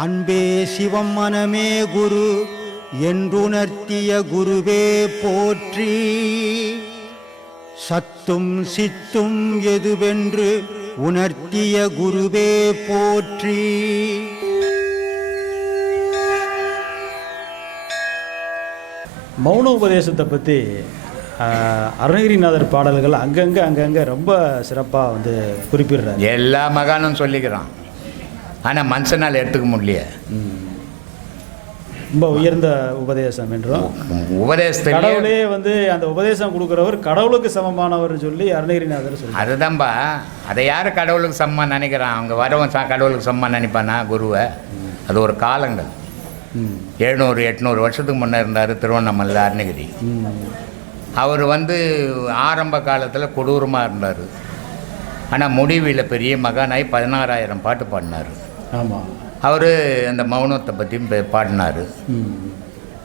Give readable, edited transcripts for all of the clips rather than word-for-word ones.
அன்பே சிவம் மனமே குரு என்றுணர்த்திய குருவே போற்றி. சத்தும் சித்தும் எதுவென்று உணர்த்திய குருவே போற்றி. மௌன உபதேசத்தை பற்றி அருணகிரிநாதர் பாடல்கள் அங்கங்கே ரொம்ப சிறப்பாக குறிப்பிடுறார். எல்லா மகானும் சொல்லிக்கிறான், ஆனால் மனுஷனால் எடுத்துக்க முடியல. ரொம்ப உயர்ந்த உபதேசம் என்றும் உபதேசத்தை கடவுளே அந்த உபதேசம் கொடுக்குறவர் கடவுளுக்கு சமமானவர்னு சொல்லி அருணகிரிநாதர் சொல்லி. அதுதான்பா, அதை யார் கடவுளுக்கு சமமாக நினைக்கிறான்? அவங்க வரவன் கடவுளுக்கு சமமாக நினைப்பானா குருவை? அது ஒரு காலங்கள் 700-800 வருஷத்துக்கு முன்னே இருந்தார் திருவண்ணாமலை அருணகிரி. அவர் ஆரம்ப காலத்தில் கொடூரமாக இருந்தார். ஆனால் முடிவில் பெரிய மகானாய் 16,000 பாட்டு பாடினார். ஆமாம், அவர் அந்த மௌனத்தை பற்றி பாடினார்.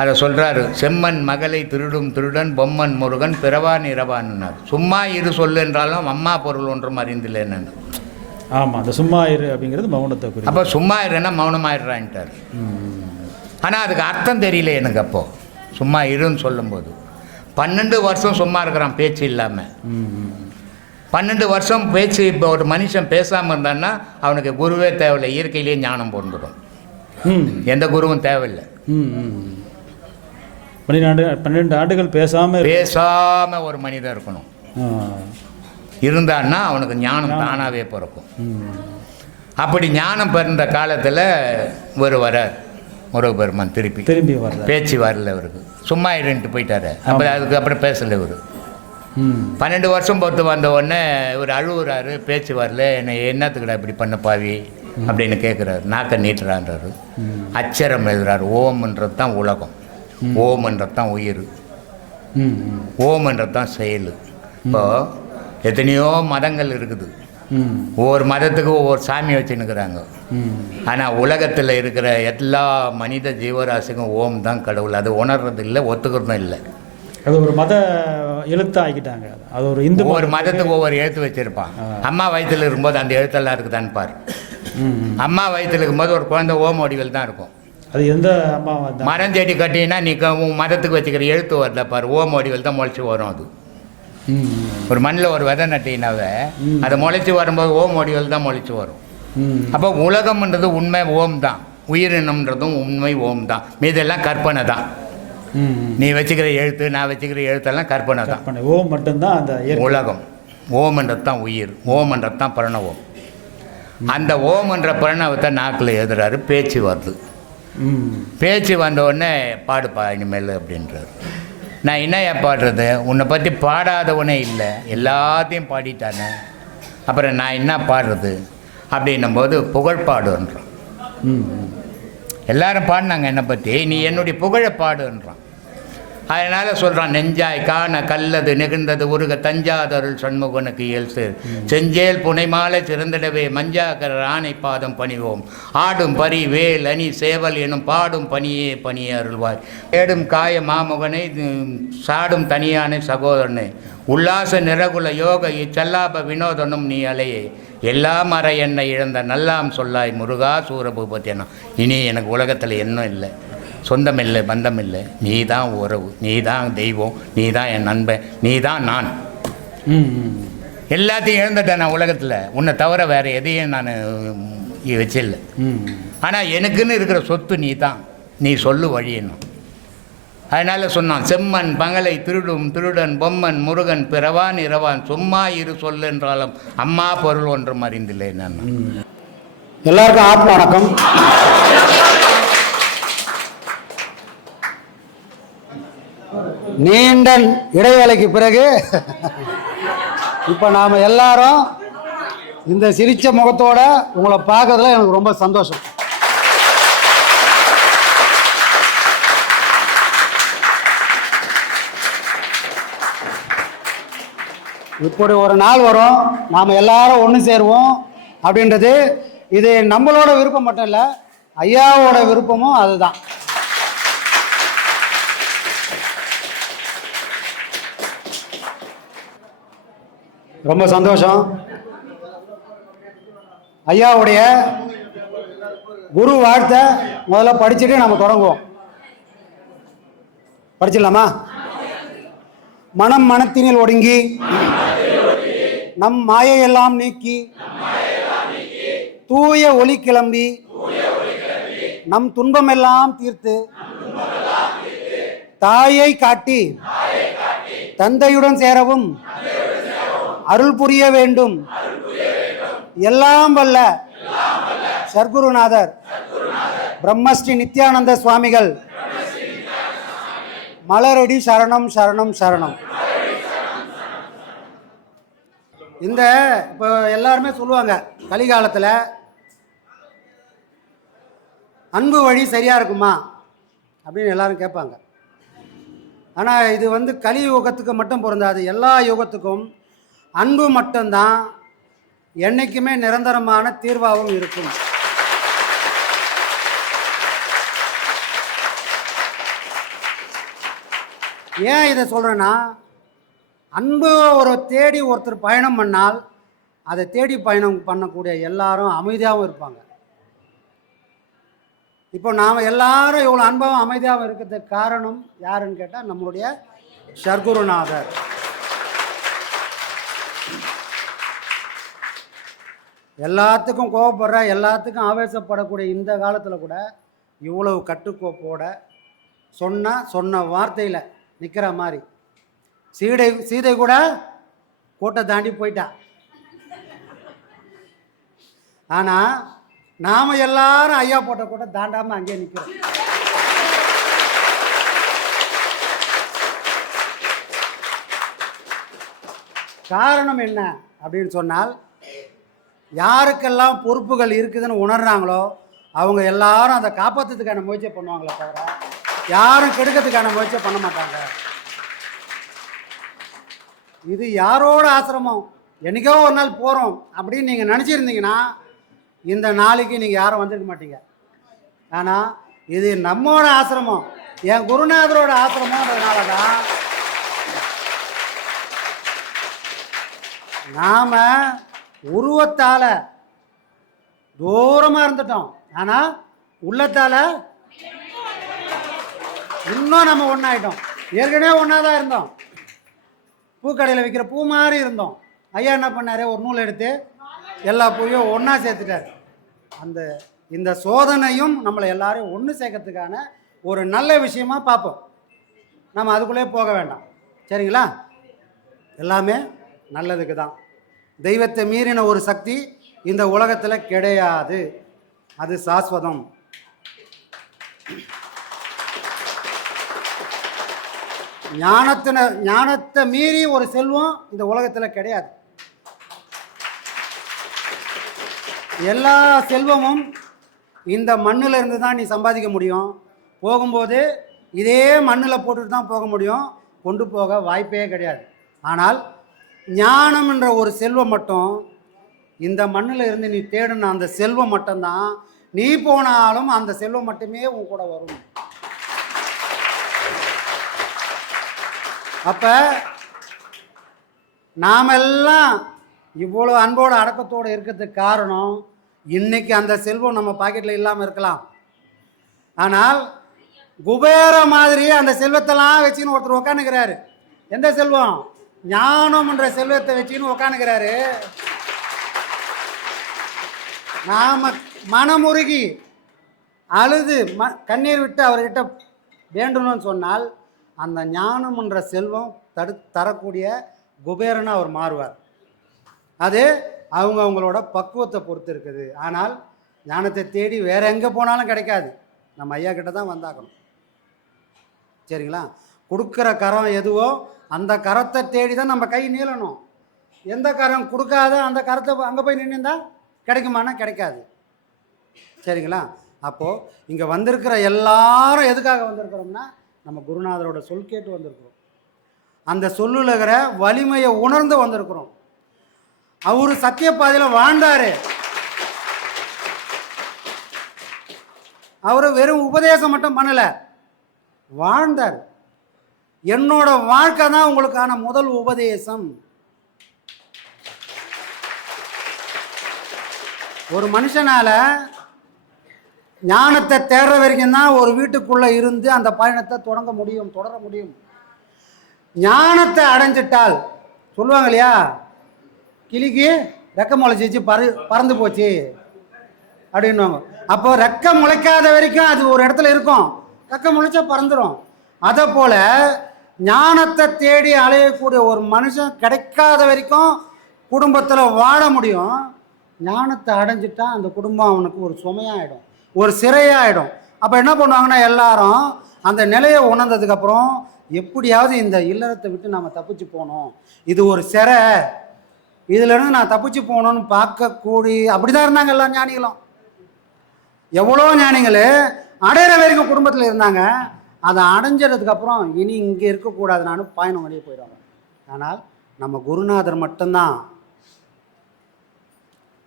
அதை சொல்கிறாரு, செம்மன் மகளை திருடும் திருடன் பொம்மன் முருகன் பிறவான் இரவான்னார். சும்மா இரு சொல்லு என்றாலும் அம்மா பொருள் ஒன்றும் அறிந்தில்லைன்னு. ஆமாம், அந்த சும்மா இரு அப்படிங்கிறது மௌனத்தை குறிக்கும். அப்போ சும்மா இருன்னா மௌனமாயிடுறான்ட்டார். ஆனால் அதுக்கு அர்த்தம் தெரியல எனக்கு. அப்போது சும்மா இருன்னு சொல்லும்போது 12 வருஷம் சும்மா இருக்கிறான் பேச்சு இல்லாமல். 12 வருஷம் பேச்சு. இப்போ ஒரு மனுஷன் பேசாமல் இருந்தான்னா அவனுக்கு குருவே தேவையில்லை, இயற்கையிலேயே ஞானம் பொருந்துடும். எந்த குருவும் தேவையில்லை. 12 ஆண்டுகள் பேசாமல் ஒரு மனிதன் இருக்கணும். இருந்தான்னா அவனுக்கு ஞானம் தானாகவே பிறக்கும். அப்படி ஞானம் பிறந்த காலத்தில் ஒரு வரார் முருகப்பெருமான் திருப்பி வர பேச்சு வரல அவருக்கு. சும்மா இருந்துட்டு போயிட்டாரு. அதுக்கப்புறம் பேசலை இவர். 12 வருஷம் பொறுத்து வந்த உடனே இவர் அழுகுறாரு, பேச்சு வரல. என்னத்துக்குடா இப்படி பண்ண பாவி அப்படின்னு கேட்குறாரு. நாக்க நீட்டுறான்றாரு. அச்சரம் எழுதுறாரு. ஓம்ன்றது தான் உலகம், ஓம்ன்றது தான் உயிர், ஓம்ன்றது தான் செயல். இப்போது எத்தனையோ மதங்கள் இருக்குது. ஒவ்வொரு மதத்துக்கு ஒவ்வொரு சாமி வச்சுன்னுக்குறாங்க. ஆனால் உலகத்தில் இருக்கிற எல்லா மனித ஜீவராசிக்கும் ஓம் தான் கடவுள். அது உணர்றது இல்லை, ஒத்துக்கிறதும் இல்லை. அது ஒரு மத எழுத்து ஆகிட்டாங்க. அது ஒரு இந்து ஒவ்வொரு மதத்துக்கு ஒவ்வொரு எழுத்து வச்சுருப்பான். அம்மா வயிற்றில் இருக்கும்போது அந்த எழுத்தெல்லாம் இருக்குதான்னு பாரு. அம்மா வயிற்றில் இருக்கும்போது ஒரு குழந்தை ஓம் வடிவில் தான் இருக்கும். அது எந்த அம்மா மரம் செடி கட்டினா நீ மதத்துக்கு வச்சுக்கிற எழுத்து வரல பாரு, ஓம் வடிவில் தான் முளைச்சி வரும். அது ஒரு மண்ணில் ஒரு விதை நட்டினாவே அதை முளைச்சி வரும்போது ஓம் வடிவில் தான் முளைச்சி வரும். அப்போ உலகம்ன்றது உண்மை ஓம் தான், உயிரினம்ன்றதும் உண்மை ஓம் தான், மீதெல்லாம் கற்பனை தான். நீ வச்சுக்கிற எழுத்து, நான் வச்சுக்கிற எழுத்தெல்லாம் கற்பனை தான். ஓம் மட்டும்தான் அந்த உலகம். ஓம்ன்றது தான் உயிர், ஓம்ன்றது தான் பிரணவம். அந்த ஓம்ன்ற பிரணவத்தை நாக்கில் எழுதுறாரு. பேச்சு வருது. பேச்சு வந்த உடனே பாடுப்பா இனிமேல் அப்படின்றாரு. நான் என்னையா பாடுறது? உன்னை பற்றி பாடாதவனே இல்லை, எல்லாத்தையும் பாடிட்டானே, அப்புறம் நான் என்ன பாடுறது அப்படின்னும் போது புகழ் பாடுன்றான். எல்லாரும் பாடினாங்க என்னை பற்றி, நீ என்னுடைய புகழை பாடுன்றான். அதனால் சொல்கிறான், நெஞ்சாய் காண கல்லது நெகிழ்ந்தது உருக தஞ்சாதருள் சண்முகனுக்கு இயல்சு செஞ்சேல் புனை மாலை சிறந்திடவே மஞ்சாக்கர ஆணை பாதம் பணிவோம் ஆடும் பரி வேல் அணி சேவல் எனும் பாடும் பணியே பணியே அருள்வாய் ஏடும் காய மாமுகனை சாடும் தனியானை சகோதரனை உல்லாச நிறகுல யோக இச்சல்லாப வினோதனும் நீ அலையே எல்லாம் அற என்னை இழந்த நல்லாம் சொல்லாய் முருகா சூரபூபதி என்ன. இனி எனக்கு உலகத்தில் என்ன இல்லை, சொந்தம் இல்லை, பந்தம் இல்லை. நீ தான் உறவு, நீ தான் தெய்வம், நீ தான் என் நண்பன், நீ தான் நான். எல்லாத்தையும் இழந்துட்டேன் நான் உலகத்தில். உன்னை தவிர வேறு எதையும் நான் வச்சில்லை. ஆனால் எனக்குன்னு இருக்கிற சொத்து நீ தான். நீ சொல்லு வழியணும். அதனால் சொன்னான், செம்மன் பகலை திருடும் திருடன் பொம்மன் முருகன் பிறவான் இரவான் சும்மா இரு சொல்லு என்றாலும் அம்மா பொருள் ஒன்றும் அறிந்தில்லை. நான் எல்லாருக்கும் ஆத்ம வணக்கம். நீண்ட இடைவேளைக்கு பிறகு இப்போ நாம் எல்லாரும் இந்த சிரிச்ச முகத்தோட உங்களை பார்க்கறதுல எனக்கு ரொம்ப சந்தோஷம். இப்படி ஒரு நாள் வரும், நாம் எல்லாரும் ஒன்று சேருவோம் அப்படின்றது இது நம்மளோட விருப்பம் மட்டும் இல்லை, ஐயாவோட விருப்பமும் அதுதான். ரொம்ப சந்தோஷம். ஐயாவுடைய குரு வாழ்த்தை முதல்ல படிச்சுட்டு நம்ம தொடங்குவோம். படிச்சிடலாமா? மனம் மனத்தினில் ஒடுங்கி நம் மாயையெல்லாம் நீக்கி தூய ஒளி கிளம்பி நம் துன்பமெல்லாம் தீர்த்து தாயை காட்டி தந்தையுடன் சேரவும் அருள் புரிய வேண்டும். எல்லாம் வல்ல சர்க்குருநாதர் பிரம்மஸ்ரீ நித்யானந்த சுவாமிகள் மலரடி சரணம் சரணம் சரணம். இந்த இப்போ எல்லாருமே சொல்லுவாங்க, கலிகாலத்தில் அன்பு வழி சரியாக இருக்குமா அப்படின்னு எல்லாரும் கேட்பாங்க. ஆனால் இது வந்து கலி யுகத்துக்கு மட்டும் பொருந்தாது, எல்லா யுகத்துக்கும் அன்பு மட்டும்தான் என்றைக்குமே நிரந்தரமான தீர்வாகவும் இருக்கும். ஏன் இதை சொல்கிறேன்னா, அன்பு ஒரு தேடி ஒருத்தர் பயணம் பண்ணால் அதை தேடி பயணம் பண்ணக்கூடிய எல்லாரும் அமைதியாகவும் இருப்பாங்க. இப்போ நாம் எல்லாரும் இவ்வளோ அன்பாகவும் அமைதியாகவும் இருக்கிறதுக்கு காரணம் யாருன்னு கேட்டால் நம்மளுடைய சர்க்குருநாதர். எல்லாத்துக்கும் கோபப்படுற, எல்லாத்துக்கும் ஆவேசப்படக்கூடிய இந்த காலத்தில் கூட இவ்வளவு கட்டுக்கோப்போட சொன்ன வார்த்தையில் நிற்கிற மாதிரி சீதை கூட கோட்டை தாண்டி போயிட்டா. ஆனால் நாம் எல்லாரும் ஐயா போட்ட கோட்டை தாண்டாமல் அங்கேயே நிற்கிறோம். காரணம் என்ன அப்படின்னு சொன்னால், யாருக்கெல்லாம் பொறுப்புகள் இருக்குதுன்னு உணர்றாங்களோ அவங்க எல்லாரும் அதை காப்பாற்றுறதுக்கான முயற்சியை பண்ணுவாங்களே தவிர யாரும் கெடுக்கிறதுக்கான முயற்சியை பண்ண மாட்டாங்க. இது யாரோட ஆசிரமம், என்னைக்கோ ஒரு நாள் போகிறோம் அப்படின்னு நீங்கள் நினச்சிருந்தீங்கன்னா இந்த நாளைக்கு நீங்கள் யாரும் வந்திருக்க மாட்டீங்க. ஆனால் இது நம்மோட ஆசிரமம், என் குருநாதரோட ஆசிரமன்றதுனால தான் நாம் உருவத்தால் தூரமாக இருந்துட்டோம், ஆனால் உள்ளத்தால் இன்னும் நம்ம ஒன்றாயிட்டோம். ஏற்கனவே ஒன்றா தான் இருந்தோம், பூக்கடையில் விற்கிற பூ மாதிரி இருந்தோம். ஐயா என்ன பண்ணார், ஒரு நூல் எடுத்து எல்லா பூவையும் ஒன்றா சேர்த்துட்டார். இந்த சோதனையும் நம்மளை எல்லாரையும் ஒன்று சேர்க்கறதுக்கான ஒரு நல்ல விஷயமா பார்ப்போம். நம்ம அதுக்குள்ளே போக வேண்டாம், சரிங்களா? எல்லாமே நல்லதுக்கு தான். தெய்வத்தை மீறின ஒரு சக்தி இந்த உலகத்தில் கிடையாது, அது சாஸ்வதம். ஞானத்தை மீறி ஒரு செல்வம் இந்த உலகத்தில் கிடையாது. எல்லா செல்வமும் இந்த மண்ணில் இருந்து தான் நீ சம்பாதிக்க முடியும். போகும்போது இதே மண்ணில் போட்டுட்டு தான் போக முடியும், கொண்டு போக வாய்ப்பே கிடையாது. ஆனால் ஞானம் என்ற ஒரு செல்வம் மட்டும் இந்த மண்ணில் இருந்து நீ தேடின அந்த செல்வம் மட்டும்தான், நீ போனாலும் அந்த செல்வம் மட்டுமே உன் கூட வரும். அப்போ நாமெல்லாம் இவ்வளோ அன்போடு அடக்கத்தோடு இருக்கிறதுக்கு காரணம், இன்னைக்கு அந்த செல்வம் நம்ம பாக்கெட்டில் இல்லாமல் இருக்கலாம். ஆனால் குபேர மாதிரி அந்த செல்வத்தெல்லாம் வச்சுன்னு ஒருத்தர் உக்காந்துக்கிறாரு. எந்த செல்வம்? ஞானம் என்ற செல்வத்தை வச்சுன்னு உக்காந்துக்கிறாரு. நாம் மனமுருகி அழுது கண்ணீர் விட்டு அவர்கிட்ட வேண்டணும்னு சொன்னால் அந்த ஞானம் என்ற செல்வம் தரக்கூடிய குபேரனை அவர் மாறுவார். அது அவங்களோட பக்குவத்தை பொறுத்து இருக்குது. ஆனால் ஞானத்தை தேடி வேறு எங்கே போனாலும் கிடைக்காது, நம்ம ஐயா கிட்ட தான் வந்தாக்கணும், சரிங்களா? கொடுக்குற கரம் எதுவோ அந்த கரத்தை தேடி தான் நம்ம கை நீளணும். எந்த கரம் கொடுக்காத அந்த கரத்தை அங்கே போய் நின்றுந்தா கிடைக்குமானா கிடைக்காது, சரிங்களா? அப்போது இங்கே வந்திருக்கிற எல்லாரும் எதுக்காக வந்திருக்கிறோம்னா, நம்ம குருநாதரோட சொல் கேட்டு வந்திருக்கிறோம். அந்த சொல்லுலகிற வலிமையை உணர்ந்து வந்திருக்கிறோம். அவரு சத்தியப்பாதையில் வாழ்ந்தாரு. அவரு வெறும் உபதேசம் மட்டும் பண்ணல, வாழ்ந்தார். என்னோட வாழ்க்கை தான் உங்களுக்கான முதல் உபதேசம். ஒரு மனுஷனால ஞானத்தை தேடுற வரைக்கும் தான் ஒரு வீட்டுக்குள்ளே இருந்து அந்த பயணத்தை தொடர முடியும். ஞானத்தை அடைஞ்சிட்டால் சொல்லுவாங்க இல்லையா, கிளிக்கு ரெக்க முளைச்சிச்சு பறந்து போச்சு அப்படின்வாங்க. அப்போ ரெக்க முளைக்காத வரைக்கும் அது ஒரு இடத்துல இருக்கும், ரெக்க முளைச்சா பறந்துடும். அதை போல் ஞானத்தை தேடி அலையக்கூடிய ஒரு மனுஷன் கிடைக்காத வரைக்கும் குடும்பத்தில் வாழ முடியும். ஞானத்தை அடைஞ்சிட்டா அந்த குடும்பம் அவனுக்கு ஒரு சுமையாகிடும், ஒரு சிறையாகிடும். அப்போ என்ன பண்ணுவாங்கன்னா, எல்லாரும் அந்த நிலையை உணர்ந்ததுக்கப்புறம் எப்படியாவது இந்த இல்லறத்தை விட்டு நாம் தப்பிச்சு போகணும், இது ஒரு சிறை, இதுலேருந்து நான் தப்பிச்சு போகணும்னு பார்க்கக்கூடிய அப்படி தான் இருந்தாங்க எல்லா ஞானிகளும். எவ்வளோ ஞானிகள் அடையிற வரைக்கும் குடும்பத்தில் இருந்தாங்க. அதை அடைஞ்சதுக்கப்புறம் இனி இங்கே இருக்கக்கூடாதுனாலும் பயணம் வெளியே போயிடுவாங்க. ஆனால் நம்ம குருநாதர் மட்டும்தான்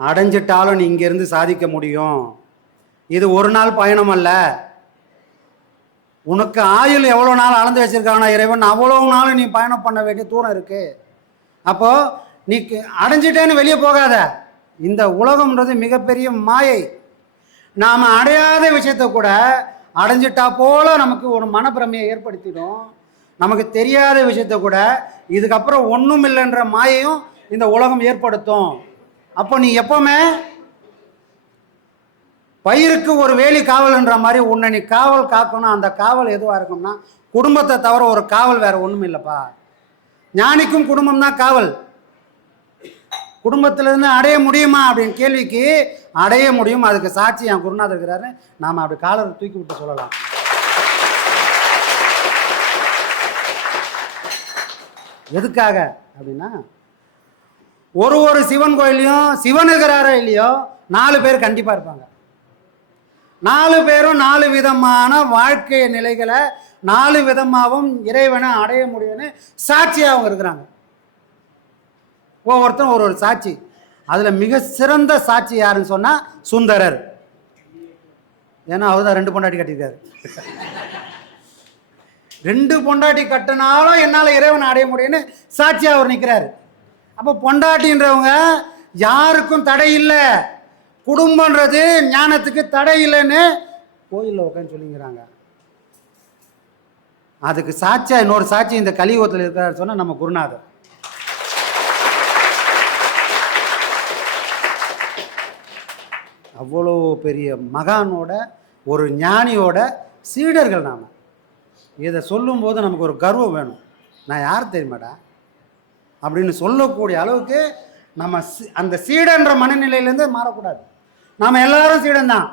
அடைஞ்சிட்டாலும் நீ இங்கேருந்து சாதிக்க முடியும், இது ஒரு நாள் பயணம் அல்ல, உனக்கு ஆயுள் எவ்வளோ நாள் அளந்து வச்சிருக்காங்கன்னா இறைவன், அவ்வளோ நாள் நீ பயணம் பண்ண வேண்டிய தூரம் இருக்குது. அப்போது நீ அடைஞ்சிட்டேன்னு வெளியே போகாத. இந்த உலகம்ன்றது மிகப்பெரிய மாயை. நாம் அடையாத விஷயத்தை கூட அடைஞ்சிட்டா போல நமக்கு ஒரு மனப்பிரமையை ஏற்படுத்திடும். நமக்கு தெரியாத விஷயத்தை கூட இதுக்கப்புறம் ஒன்றும் இல்லைன்ற மாயையும் இந்த உலகம் ஏற்படுத்தும். அப்போ நீ எப்பவுமே பயிருக்கு ஒரு வேலி காவல்ன்ற மாதிரி உன்னை நீ காவல் காக்கணும். அந்த காவல் எதுவாக இருக்கும்னா குடும்பத்தை தவிர ஒரு காவல் வேற ஒன்றும் இல்லைப்பா. ஞானிக்கும் குடும்பம் தான் காவல். குடும்பத்திலேருந்து அடைய முடியுமா அப்படின்னு கேள்விக்கு அடைய முடியும். அதுக்கு சாட்சி என் குருநாதர் இருக்கிறாரு. நாம் அப்படி காலரை தூக்கி விட்டு சொல்லலாம். எதுக்காக அப்படின்னா, ஒரு சிவன் கோயிலையும் சிவன் இருக்கிறாரோ இல்லையோ 4 பேர் கண்டிப்பாக இருப்பாங்க. 4 பேரும் 4 விதமான வாழ்க்கை நிலைகளை 4 விதமாகவும் இறைவனை அடைய முடியும்னு சாட்சியாக அவங்க இருக்கிறாங்க. ஒவ்வொருத்தரும் ஒரு சாட்சி. அதில் மிக சிறந்த சாட்சி யாருன்னு சொன்னால் சுந்தரர். ஏன்னா அவர் தான் 2 பொண்டாட்டி கட்டியிருக்காரு. 2 பொண்டாட்டி கட்டினாலும் என்னால் இறைவனை அடைய முடியும்னு சாட்சியாக அவர் நிற்கிறாரு. அப்போ பொண்டாட்டின்றவங்க யாருக்கும் தடை இல்லை, குடும்பன்றது ஞானத்துக்கு தடை இல்லைன்னு கோயிலில் உட்காந்து சொல்லிங்கிறாங்க. அதுக்கு சாட்சியாக இன்னொரு சாட்சி இந்த கலியுகத்தில் இருக்கிறாரு சொன்னால் நம்ம குருநாதர். அவ்வளோ பெரிய மகானோட ஒரு ஞானியோட சீடர்கள் நாம். இதை சொல்லும்போது நமக்கு ஒரு கர்வம் வேணும். நான் யார் தெரியுமாடா அப்படின்னு சொல்லக்கூடிய அளவுக்கு நம்ம அந்த சீடன்ற மனநிலையிலேருந்து மாறக்கூடாது. நாம் எல்லாரும் சீடன் தான்,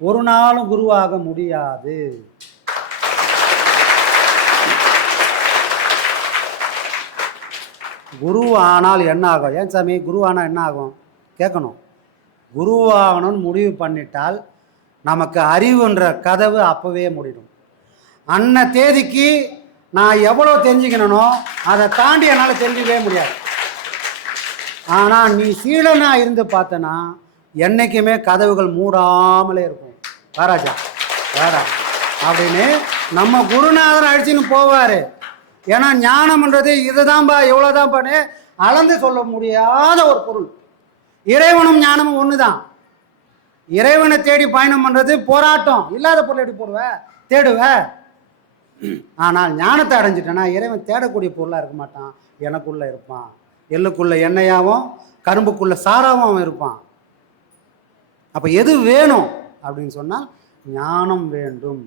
ஒரு நாளும் குருவாக முடியாது. குருவானால் என்ன ஆகும்? ஏன் சாமி குருவானால் என்ன ஆகும் கேட்கணும். குருவாகணும்னு முடிவு பண்ணிட்டால் நமக்கு அறிவுன்ற கதவு அப்போவே முடிடும். அன்ன தேதிக்கு நான் எவ்வளோ தெரிஞ்சுக்கணும்னோ அதை தாண்டி என்னால் தெரிஞ்சுக்கவே முடியாது. ஆனால் நீ சீடனாக இருந்து பார்த்தனா என்றைக்குமே கதவுகள் மூடாமலே இருக்கும். வாராஜா வாடா அப்படின்னு நம்ம குருநாதர் அழிச்சின்னு போவார். ஏன்னா ஞானம்ன்றது இதுதான்பா இவ்வளோதான்பான்னு அளந்து சொல்ல முடியாத ஒரு பொருள். இறைவனும் ஞானமும் ஒன்று தான். இறைவனை தேடி பயணம் பண்ணுறது போராட்டம். இல்லாத பொருள் எப்படி போடுவ தேடுவ. ஆனால் ஞானத்தை அடைஞ்சிட்டேன்னா இறைவன் தேடக்கூடிய பொருளாக இருக்க மாட்டான், எனக்குள்ளே இருப்பான். எள்ளுக்குள்ளே எண்ணெயாகவும் கரும்புக்குள்ளே சாராவும் அவன் இருப்பான். அப்போ எது வேணும் அப்படின்னு சொன்னால் ஞானம் வேண்டும்.